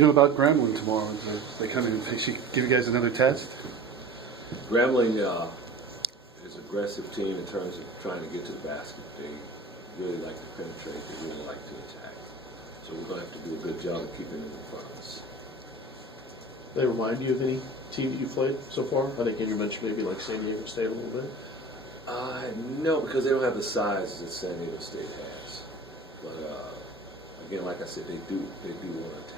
You know about Grambling tomorrow? They come in and give you guys another test? Grambling is an aggressive team in terms of trying to get to the basket. They really like to penetrate. They really like to attack. So we're going to have to do a good job of keeping them in front of us. They remind you of any team that you've played so far? I think you mentioned maybe like San Diego State a little bit. No, because they don't have the size that San Diego State has. But again, like I said, they do want to attack.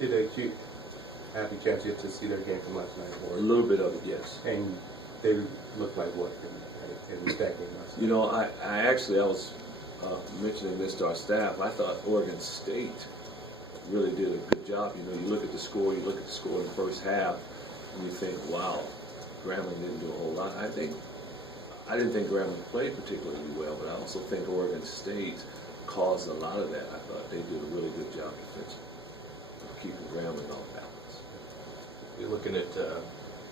Did you have a chance yet to see their game from last night? Or a little bit of it, yes. And they looked like what in that game last night? You know, I was mentioning this to our staff. I thought Oregon State really did a good job. You know, you look at the score in the first half, and you think, wow, Grambling didn't do a whole lot. I didn't think Grambling played particularly well, but I also think Oregon State caused a lot of that. I thought they did a really good job defensively of keeping Grambling off balance. You're looking at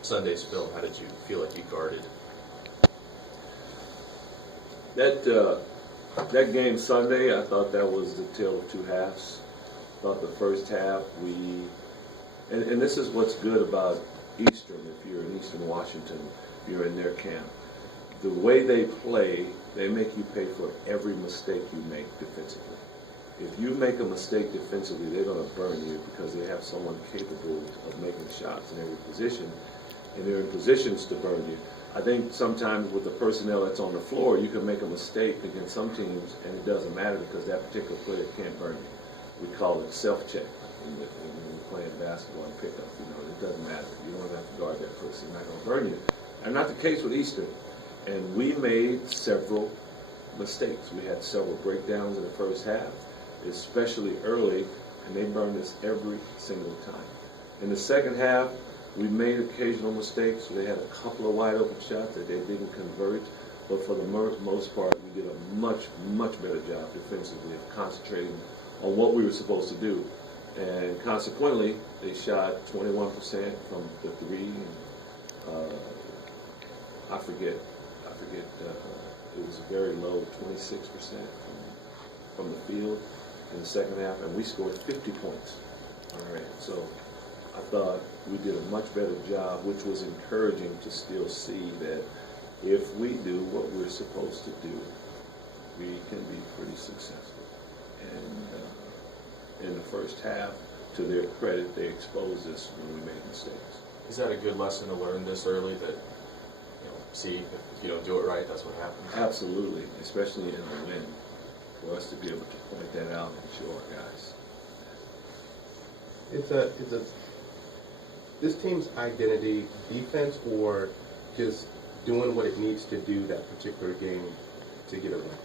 Sunday's film. How did you feel like you guarded? That game Sunday, I thought that was the tale of two halves. I thought the first half and this is what's good about Eastern, if you're in Eastern Washington, if you're in their camp. The way they play, they make you pay for every mistake you make defensively. If you make a mistake defensively, they're going to burn you because they have someone capable of making shots in every position, and they're in positions to burn you. I think sometimes with the personnel that's on the floor, you can make a mistake against some teams, and it doesn't matter because that particular player can't burn you. We call it self-check when we're playing basketball and pickup. You know, it doesn't matter. You don't have to guard that person. They're not going to burn you. And not the case with Eastern. And we made several mistakes. We had several breakdowns in the first half, especially early, and they burned us every single time. In the second half, we made occasional mistakes. They had a couple of wide open shots that they didn't convert, but for the most part, we did a much, much better job defensively of concentrating on what we were supposed to do. And consequently, they shot 21% from the three, and I forget, it was a very low 26% from the field in the second half, and we scored 50 points. All right, so I thought we did a much better job, which was encouraging to still see that if we do what we're supposed to do, we can be pretty successful. And in the first half, to their credit, they exposed us when we made mistakes. Is that a good lesson to learn this early, that see, if you don't do it right, that's what happens? Absolutely, especially in the win, for us to be able to point that out and show our guys. This team's identity defense or just doing what it needs to do that particular game to get a win?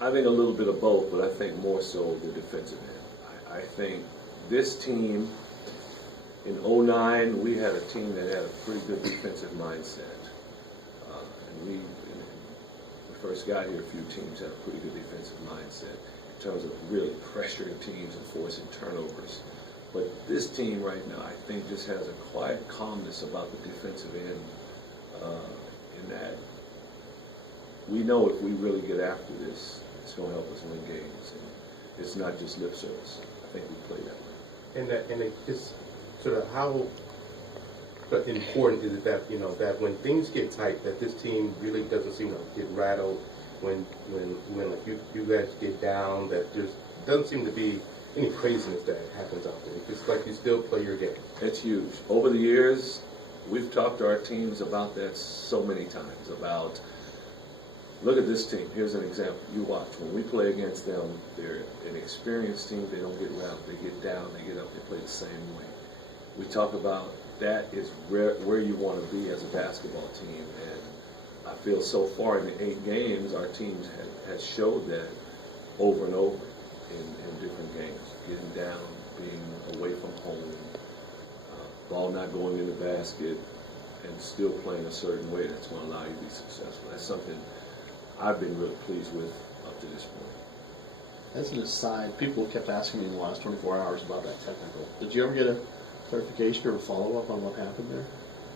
I think a little bit of both, but I think more so the defensive end. I think this team, in 2009, we had a team that had a pretty good defensive mindset. And when we first got here, a few teams had a pretty good defensive mindset in terms of really pressuring teams and forcing turnovers. But this team right now, I think, just has a quiet calmness about the defensive end in that we know if we really get after this, it's going to help us win games. And it's not just lip service. I think we play that way. And it's sort of how important is it that, that when things get tight, that this team really doesn't seem to get rattled when like you guys get down, that there's doesn't seem to be any craziness that happens out there. It's like you still play your game. It's huge. Over the years, we've talked to our teams about that so many times, about, look at this team. Here's an example. You watch. When we play against them, they're an experienced team. They don't get rattled. They get down. They get up. They play the same way. We talk about that is where you want to be as a basketball team. And I feel so far in the 8 games, our teams has showed that over and over in different games. Getting down, being away from home, ball not going in the basket, and still playing a certain way that's going to allow you to be successful. That's something I've been really pleased with up to this point. As an aside, people kept asking me in the last 24 hours about that technical. Did you ever get a clarification or a follow-up on what happened there?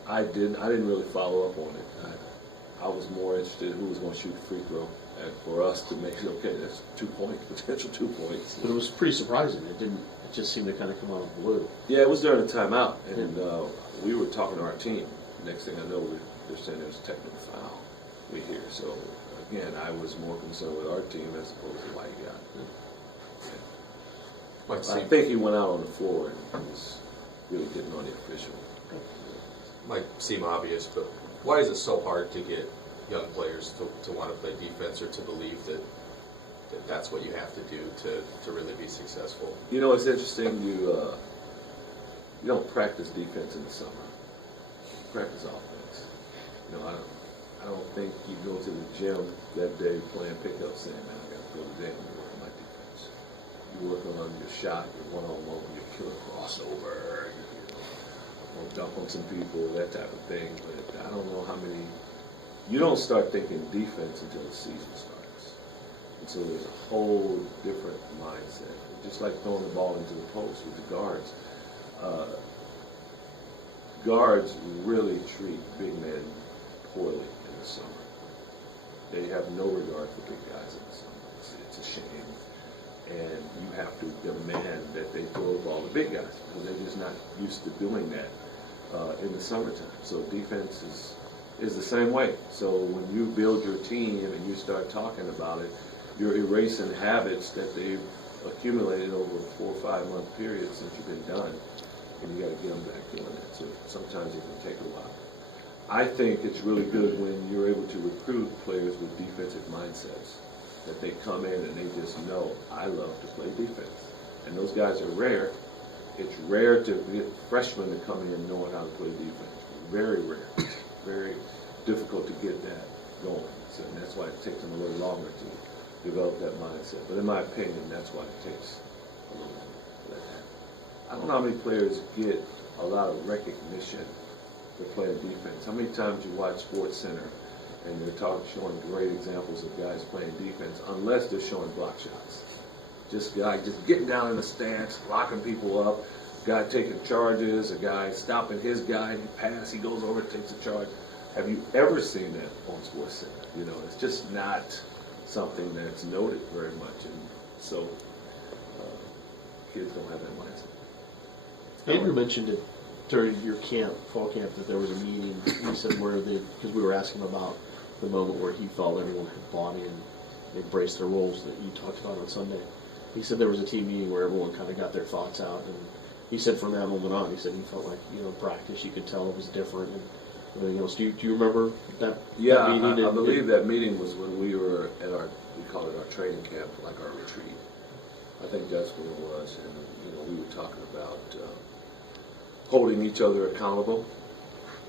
I didn't really follow up on it. I was more interested in who was going to shoot the free throw. And for us to make it, okay, that's 2 points, potential 2 points. But it was pretty surprising. It just seemed to kind of come out of the blue. Yeah, it was during the timeout, and we were talking to our team. Next thing I know, they're saying there's a technical foul. We hear. So, again, I was more concerned with our team as opposed to why he got it. I think he went out on the floor and was really getting on the official. Might seem obvious, but why is it so hard to get young players to want to play defense or to believe that that's what you have to do to really be successful? You know, it's interesting. You don't practice defense in the summer. You practice offense. You know, I don't think you go to the gym that day playing pickup saying, man, I got to go today and work on my defense. You're working on your shot, your one-on-one, your killer crossover, or dunk on some people, that type of thing. But I don't know how many. You don't start thinking defense until the season starts. And so there's a whole different mindset. Just like throwing the ball into the post with the guards. Guards really treat big men poorly in the summer. They have no regard for big guys in the summer. It's a shame. And you have to demand that they throw the ball to big guys because they're just not used to doing that in the summertime. So defense is the same way. So when you build your team and you start talking about it, you're erasing habits that they've accumulated over a 4 or 5 month period since you've been done, and you got to get them back doing that. So sometimes it can take a while. I think it's really good when you're able to recruit players with defensive mindsets, that they come in and they just know, I love to play defense. And those guys are rare. It's rare to get freshmen to come in knowing how to play defense. Very rare. Very difficult to get that going. So that's why it takes them a little longer to develop that mindset. But in my opinion, that's why it takes a little longer for that to happen. I don't know how many players get a lot of recognition for playing defense. How many times you watch Sports Center and they're showing great examples of guys playing defense, unless they're showing block shots. Just getting down in the stance, locking people up, guy taking charges, a guy stopping his guy, he pass, he goes over, takes a charge. Have you ever seen that on Sports Center? You know, it's just not something that's noted very much, and so kids don't have that mindset. Andrew mentioned it during your fall camp, that there was a meeting. He said because we were asking him about the moment where he felt everyone had bought in, they embraced their roles that you talked about on Sunday. He said there was a team meeting where everyone kind of got their thoughts out, and he said from that moment on, he said he felt like, practice, you could tell it was different. And everything else. Do you remember that? Yeah, that meeting? I believe that meeting was when we were at we call it our training camp, like our retreat. I think that's what it was, and we were talking about holding each other accountable,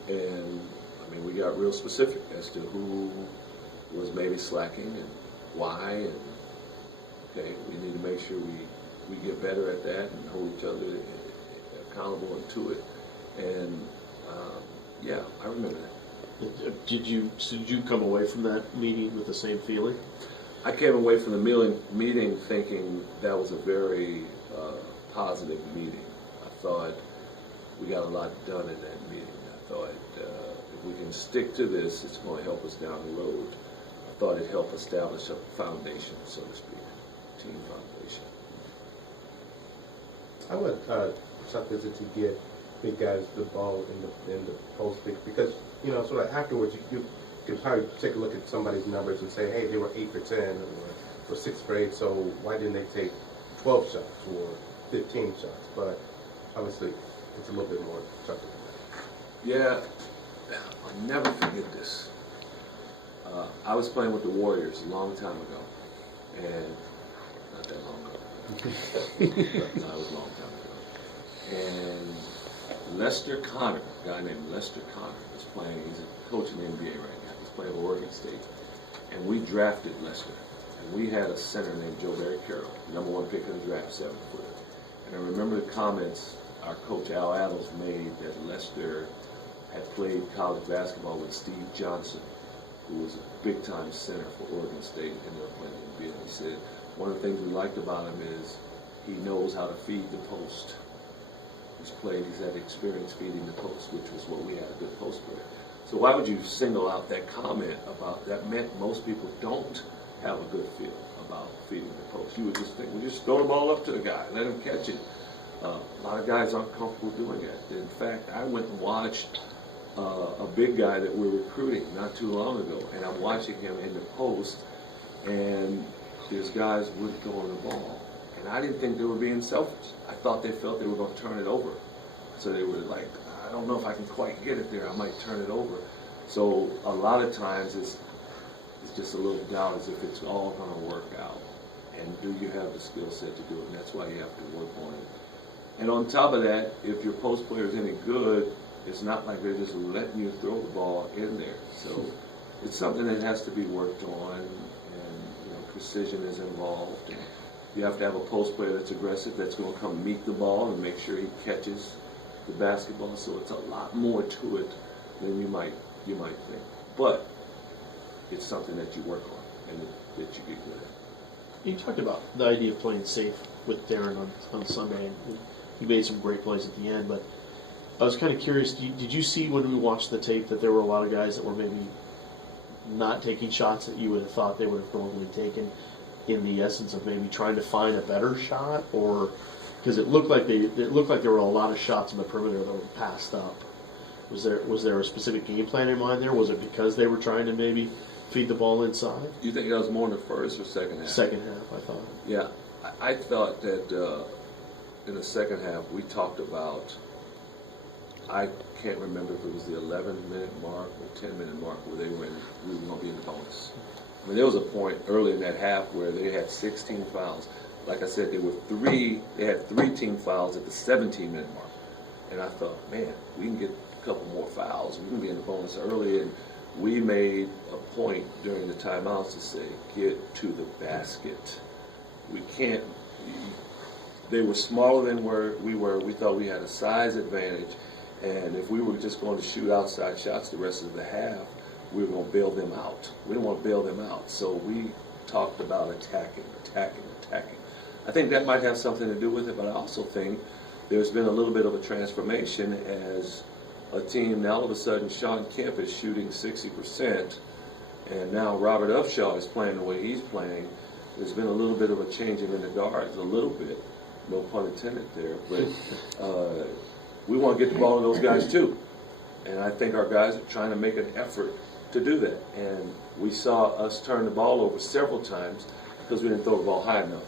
and I mean we got real specific as to who was maybe slacking and why, and okay, we need to make sure we get better at that and hold each other accountable and to it, and yeah, I remember that. Did you come away from that meeting with the same feeling? I came away from the meeting thinking that was a very positive meeting. I thought we got a lot done in that meeting. I thought if we can stick to this, it's going to help us down the road. I thought it helped establish a foundation, so to speak, team foundation. I would something to get big guys the ball in the post because sort of afterwards you could probably take a look at somebody's numbers and say, hey, they were 8 for 10 or 6 for 8, so why didn't they take 12 shots or 15 shots? But obviously it's a little bit more tougher than that. Yeah, I'll never forget this. I was playing with the Warriors a long time ago, and not that long ago. No, it was a long time ago. And Lester Connor, a guy named Lester Connor, is playing. He's a coach in the NBA right now. He's playing for Oregon State. And we drafted Lester. And we had a center named Joe Barry Carroll, #1 pick in the draft, 7-footer. And I remember the comments our coach Al Adams made that Lester had played college basketball with Steve Johnson, who was a big-time center for Oregon State, and they were playing in the NBA. He said, one of the things we liked about him is he knows how to feed the post. He's had experience feeding the post, which was what we had, a good post player. So why would you single out that comment about that? Meant most people don't have a good feel about feeding the post. You would just think, well, just throw the ball up to the guy, let him catch it. lot of guys aren't comfortable doing it. In fact, I went and watched a big guy that we're recruiting not too long ago, and I'm watching him in the post, and his guys wouldn't go on the ball. And I didn't think they were being selfish. I thought they felt they were going to turn it over. So they were like, I don't know if I can quite get it there. I might turn it over. So a lot of times it's just a little doubt as if it's all going to work out. And do you have the skill set to do it? And that's why you have to work on it. And on top of that, if your post player is any good, it's not like they're just letting you throw the ball in there. So it's something that has to be worked on, and precision is involved. And you have to have a post player that's aggressive, that's going to come meet the ball and make sure he catches the basketball. So it's a lot more to it than you might think. But it's something that you work on and that you get good at. You talked about the idea of playing safe with Darren on Sunday, and he made some great plays at the end, but I was kind of curious, did you see when we watched the tape that there were a lot of guys that were maybe not taking shots that you would have thought they would have normally taken, in the essence of maybe trying to find a better shot? Or because it looked like there were a lot of shots in the perimeter that were passed up. Was there a specific game plan in mind there? Was it because they were trying to maybe feed the ball inside? You think that was more in the first or second half? Second half, I thought. Yeah, I thought that in the second half we talked about, I can't remember if it was the 11-minute mark or 10-minute mark where we were going to be in the bonus. I mean, there was a point early in that half where they had 16 fouls. Like I said, they had 3 team fouls at the 17-minute mark. And I thought, man, we can get a couple more fouls. We can be in the bonus early. And we made a point during the timeouts to say, get to the basket. We can't. They were smaller than where we were. We thought we had a size advantage. And if we were just going to shoot outside shots the rest of the half, we were going to bail them out. We didn't want to bail them out. So we talked about attacking. I think that might have something to do with it, but I also think there's been a little bit of a transformation as a team. Now all of a sudden, Sean Kemp is shooting 60%, and now Robert Upshaw is playing the way he's playing. There's been a little bit of a changing in the guards, a little bit, no pun intended there, but we want to get the ball to those guys too. And I think our guys are trying to make an effort to do that. And we saw us turn the ball over several times because we didn't throw the ball high enough.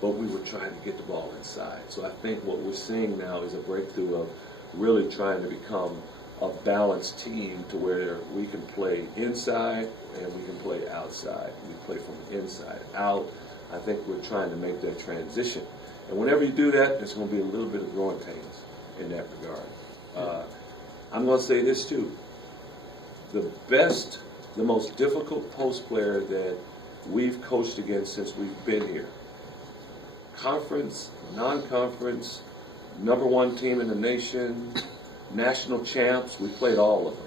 But we were trying to get the ball inside. So I think what we're seeing now is a breakthrough of really trying to become a balanced team to where we can play inside and we can play outside. We play from inside out. I think we're trying to make that transition. And whenever you do that, there's going to be a little bit of growing pains in that regard. I'm going to say this too. The most difficult post player that we've coached against since we've been here, conference, non-conference, #1 team in the nation, national champs, we played all of them.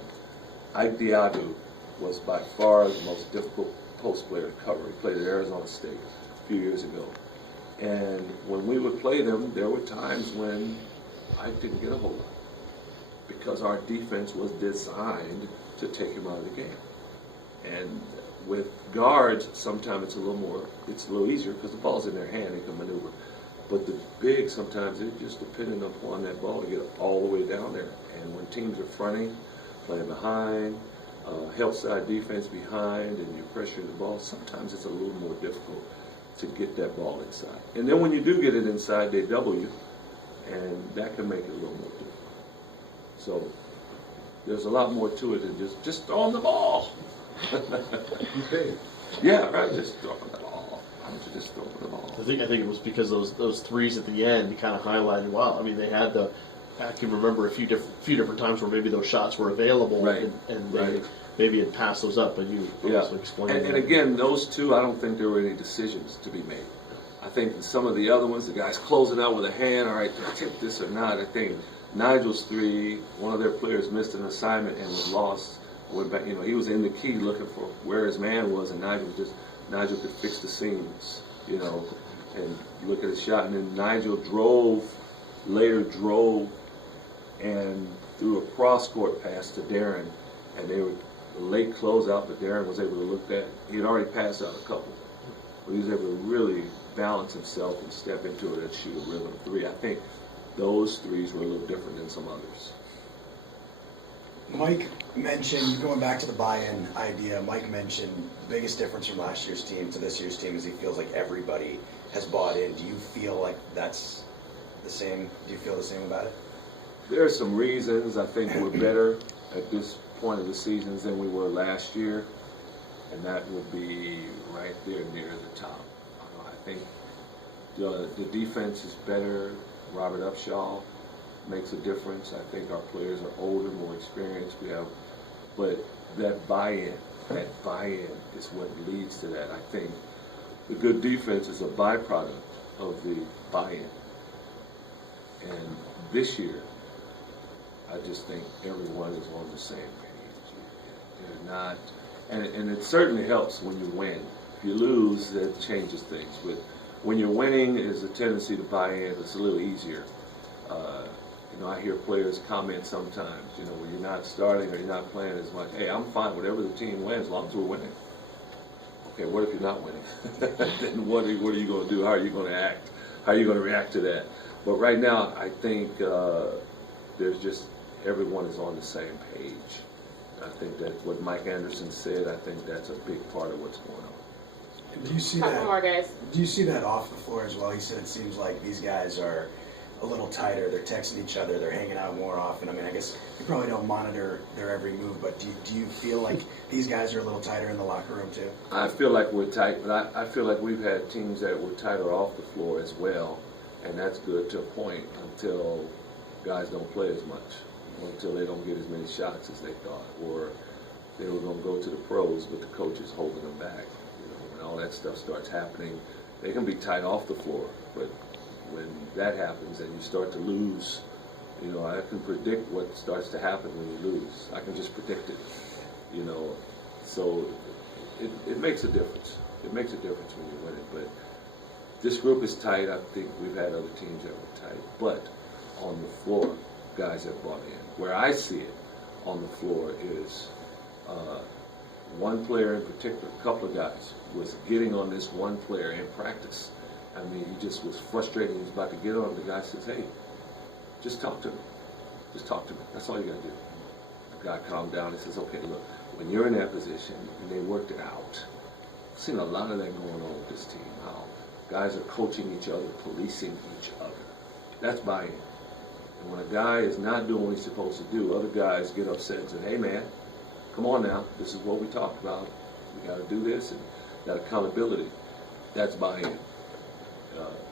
Ike Diadu was by far the most difficult post player to cover. He played at Arizona State a few years ago. And when we would play them, there were times when Ike didn't get a hold of it because our defense was designed to take him out of the game. And with guards, sometimes it's a little easier because the ball's in their hand, they can maneuver. But the bigs, sometimes they're just dependent upon that ball to get all the way down there. And when teams are fronting, playing behind, help side defense behind, and you're pressuring the ball, sometimes it's a little more difficult to get that ball inside. And then when you do get it inside, they double you, and that can make it a little more difficult. So there's a lot more to it than just throwing the ball. Okay. Yeah, right, just throwing the ball. Why don't you just throw the ball? I think it was because those threes at the end kind of highlighted. Wow, I mean, they had I can remember a few different times where maybe those shots were available, right. and they maybe had passed those up, but you also explained. And again, those two, I don't think there were any decisions to be made. I think some of the other ones, the guys closing out with a hand, all right, do I tip this or not? I think Nigel's three, one of their players missed an assignment and was lost. Went back, he was in the key looking for where his man was, and Nigel could fix the seams, and look at his shot. And then Nigel later drove and threw a cross-court pass to Darren, and they were a late closeout, but Darren was able to look at. He had already passed out a couple, but he was able to really balance himself and step into it and shoot a rhythm three. I think those threes were a little different than some others. Mike mentioned, going back to the buy-in idea, Mike mentioned the biggest difference from last year's team to this year's team is he feels like everybody has bought in. Do you feel like that's the same? Do you feel the same about it? There are some reasons I think we're better at this point of the season than we were last year, and that would be right there near the top. I think the defense is better. Robert Upshaw makes a difference. I think our players are older, more experienced. But that buy-in is what leads to that. I think the good defense is a byproduct of the buy-in. And this year, I just think everyone is on the same page. They're not, and it certainly helps when you win. If you lose, that changes things. But when you're winning, there's a tendency to buy in. It's a little easier. I hear players comment sometimes, when you're not starting or you're not playing as much, hey, I'm fine, whatever the team wins, as long as we're winning. Okay, what if you're not winning? Then what are you going to do? How are you going to act? How are you going to react to that? But right now, I think there's just, everyone is on the same page. I think that what Mike Anderson said, I think that's a big part of what's going on. Do you see Couple that? more guys. Do you see that off the floor as well? He said it seems like these guys are a little tighter. They're texting each other. They're hanging out more often. I mean, I guess you probably don't monitor their every move, but do you feel like these guys are a little tighter in the locker room too? I feel like we're tight, but I feel like we've had teams that were tighter off the floor as well, and that's good to a point until guys don't play as much, until they don't get as many shots as they thought, or they were going to go to the pros, but the coach is holding them back. When all that stuff starts happening, they can be tight off the floor, but when that happens and you start to lose, I can predict what starts to happen when you lose. I can just predict it, So it makes a difference. It makes a difference when you win it. But this group is tight. I think we've had other teams that were tight. But on the floor, guys have bought in. Where I see it on the floor is one player in particular, a couple of guys, was getting on this one player in practice. I mean, he just was frustrated. He was about to get on. The guy says, hey, just talk to me. Just talk to me. That's all you got to do. The guy calmed down. He says, okay, look, when you're in that position, and they worked it out. I've seen a lot of that going on with this team, how guys are coaching each other, policing each other. That's buy-in. And when a guy is not doing what he's supposed to do, other guys get upset and say, hey, man, come on now. This is what we talked about. We got to do this, and that accountability. That's buy-in.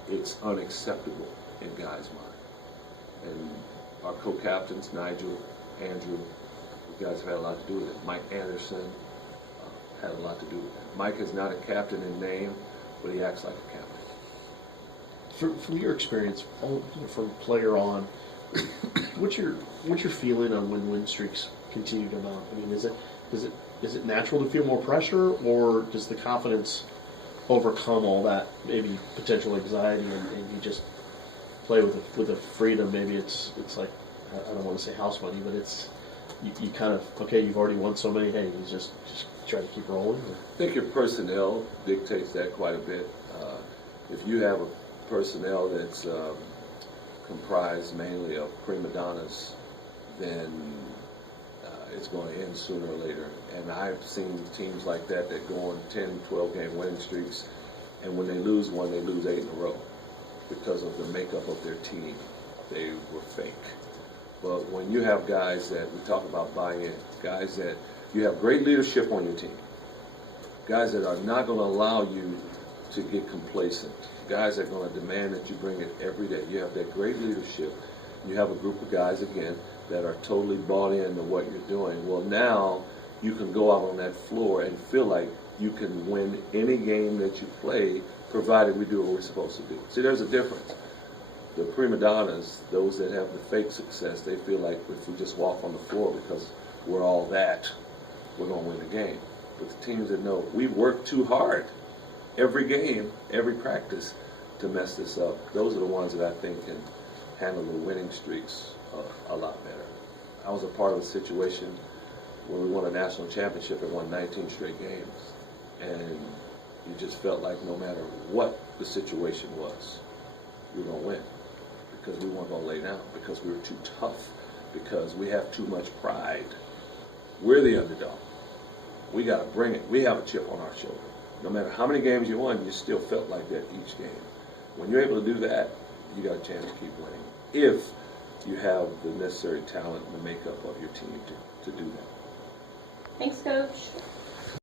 It's unacceptable in guys' mind. And our co-captains, Nigel, Andrew, you guys have had a lot to do with it. Mike Anderson had a lot to do with it. Mike is not a captain in name, but he acts like a captain. From your experience, from player on, what's your feeling on when win streaks continue to mount? I mean, is it natural to feel more pressure, or does the confidence overcome all that maybe potential anxiety and you just play with a freedom? Maybe it's like, I don't want to say house money, but it's you kind of, okay, you've already won so many, hey, you just try to keep rolling. I think your personnel dictates that quite a bit. If you have a personnel that's comprised mainly of prima donnas, then it's going to end sooner or later. And I've seen teams like that go on 10, 12-game winning streaks, and when they lose one, they lose 8 in a row because of the makeup of their team. They were fake. But when you have guys that, we talk about buy-in, guys that you have great leadership on your team, guys that are not going to allow you to get complacent, guys that are going to demand that you bring it every day. You have that great leadership. You have a group of guys, again, that are totally bought into what you're doing. Well, now you can go out on that floor and feel like you can win any game that you play, provided we do what we're supposed to do. See, there's a difference. The prima donnas, those that have the fake success, they feel like if we just walk on the floor because we're all that, we're going to win the game. But the teams that know we work too hard every game, every practice to mess this up, those are the ones that I think can handle the winning streaks a lot better. I was a part of a situation where we won a national championship and won 19 straight games. And you just felt like no matter what the situation was, you were going to win. because we weren't going to lay down, because we were too tough, because we have too much pride. We're the underdog. We got to bring it. We have a chip on our shoulder. No matter how many games you won, you still felt like that each game. When you're able to do that, you got a chance to keep winning. If you have the necessary talent and the makeup of your team to do that. Thanks, Coach.